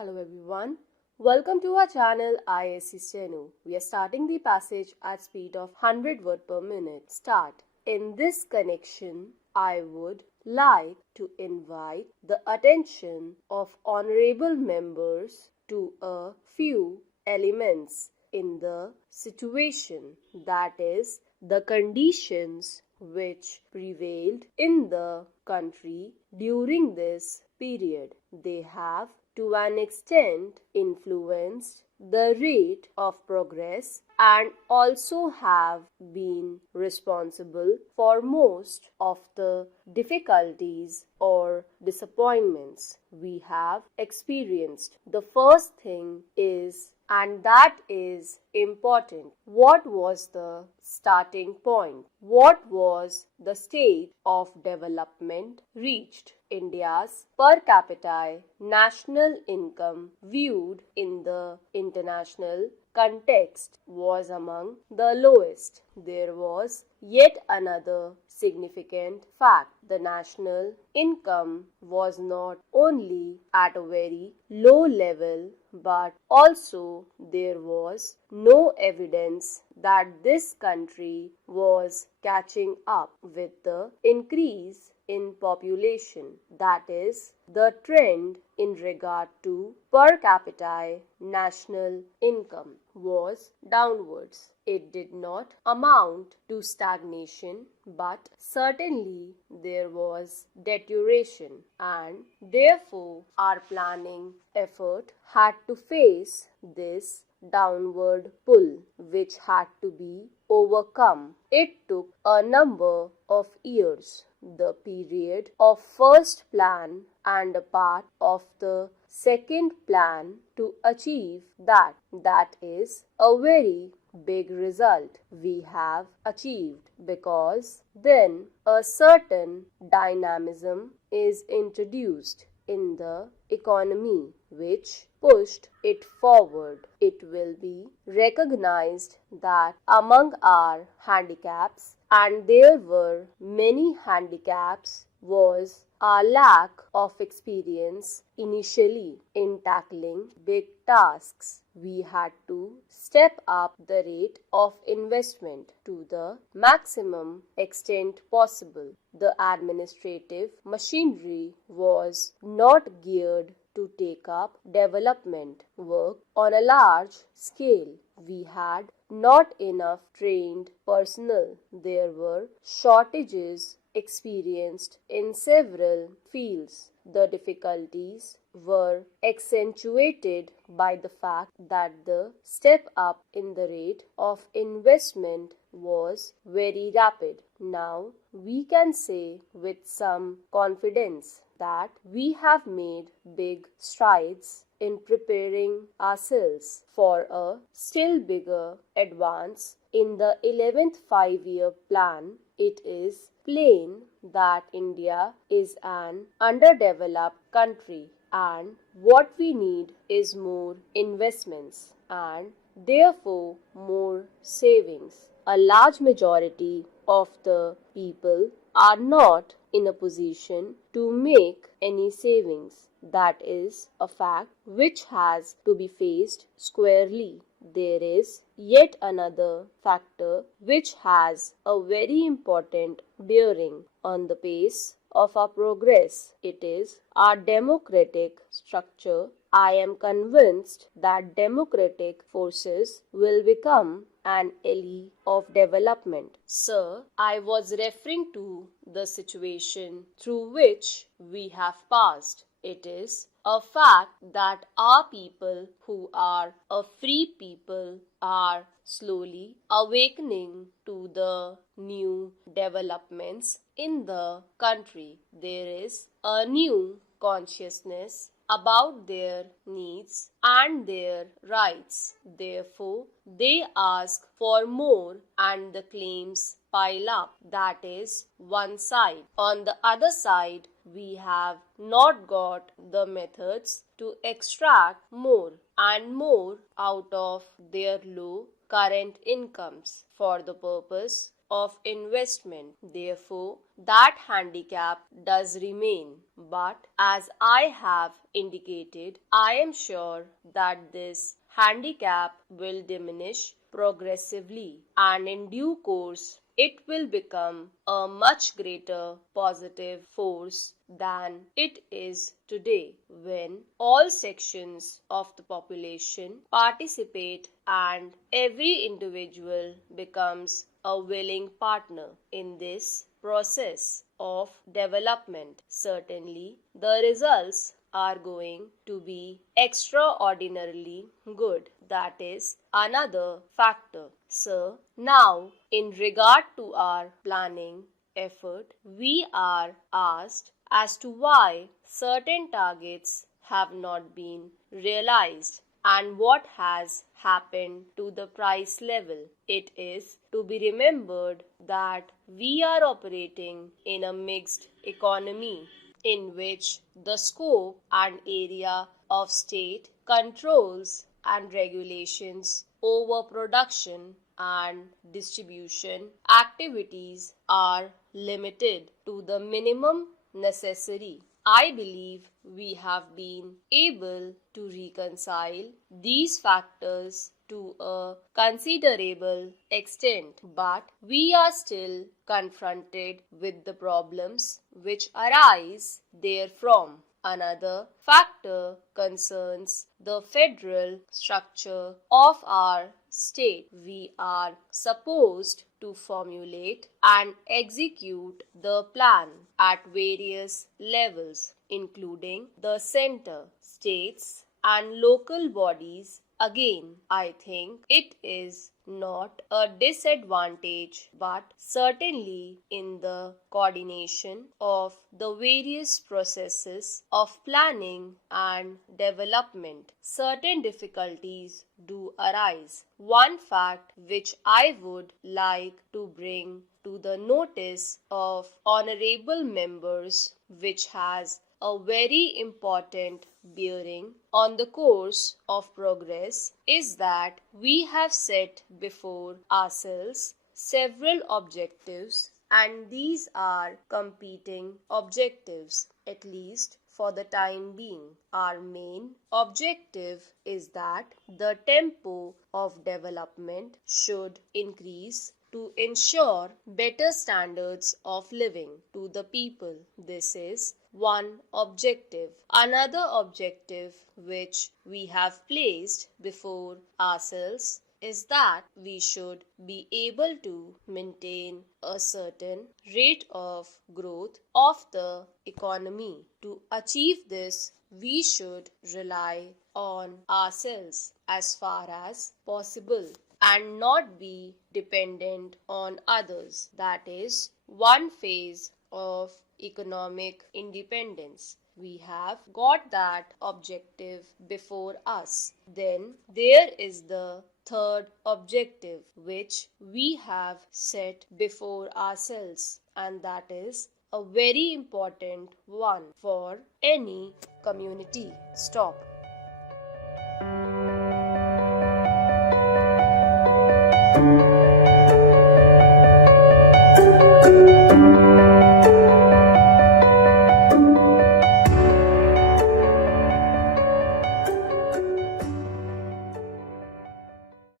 Hello everyone. Welcome to our channel ISC Steno. We are starting the passage at speed of 100 word per minute. Start. In this connection, I would like to invite the attention of honorable members to a few elements in the situation, that is, the conditions which prevailed in the country during this period. They have to an extent influenced the rate of progress and also have been responsible for most of the difficulties or disappointments we have experienced. The first thing is, and that is important, what was the starting point? What was the state of development reached? India's per capita national income viewed in the international context was among the lowest. There was yet another significant fact. The national income was not only at a very low level, but also there was no evidence that this country was catching up with the increase in population. That is, the trend in regard to per capita national income was downwards. It did not amount to stagnation, but certainly there was deterioration, and therefore our planning effort had to face this downward pull, which had to be overcome. It took a number of years. The period of first plan and a part of the second plan to achieve that. That is a very big result we have achieved, because then a certain dynamism is introduced in the economy which pushed it forward. It will be recognized that among our handicaps, and there were many handicaps, was our lack of experience initially in tackling big tasks. We had to step up the rate of investment to the maximum extent possible. The administrative machinery was not geared to take up development work on a large scale. We had not enough trained personnel. There were shortages experienced in several fields. The difficulties were accentuated by the fact that the step up in the rate of investment was very rapid. Now we can say with some confidence that we have made big strides in preparing ourselves for a still bigger advance in the 11th five-year plan. It is plain that India is an underdeveloped country, and what we need is more investments and therefore more savings. A large majority of the people are not in a position to make any savings. That is a fact which has to be faced squarely. There is yet another factor which has a very important bearing on the pace of our progress. It is our democratic structure. I am convinced that democratic forces will become an ally of development. Sir, I was referring to the situation through which we have passed. It is a fact that our people, who are a free people, are slowly awakening to the new developments in the country. There is a new consciousness about their needs and their rights. Therefore, they ask for more and the claims pile up. That is one side. On the other side, we have not got the methods to extract more and more out of their low current incomes for the purpose of investment. Therefore, that handicap does remain, but as I have indicated, I am sure that this handicap will diminish progressively, and in due course it will become a much greater positive force than it is today, when all sections of the population participate and every individual becomes a willing partner in this process of development. Certainly, the results are going to be extraordinarily good. That is another factor. So, now in regard to our planning effort, we are asked as to why certain targets have not been realized and what has happened to the price level. It is to be remembered that we are operating in a mixed economy in which the scope and area of state controls and regulations over production and distribution activities are limited to the minimum necessary. I believe we have been able to reconcile these factors to a considerable extent, but we are still confronted with the problems which arise therefrom. Another factor concerns the federal structure of our state. We are supposed to formulate and execute the plan at various levels, including the center, states, and local bodies. Again, I think it is not a disadvantage, but certainly in the coordination of the various processes of planning and development, certain difficulties do arise. One fact which I would like to bring to the notice of honorable members, which has a very important bearing on the course of progress, is that we have set before ourselves several objectives, and these are competing objectives, at least for the time being. Our main objective is that the tempo of development should increase to ensure better standards of living to the people. This is one objective. Another objective which we have placed before ourselves is that we should be able to maintain a certain rate of growth of the economy. To achieve this, we should rely on ourselves as far as possible and not be dependent on others. That is one phase of economic independence. We have got that objective before us. Then there is the third objective which we have set before ourselves, and that is a very important one for any community. Stop.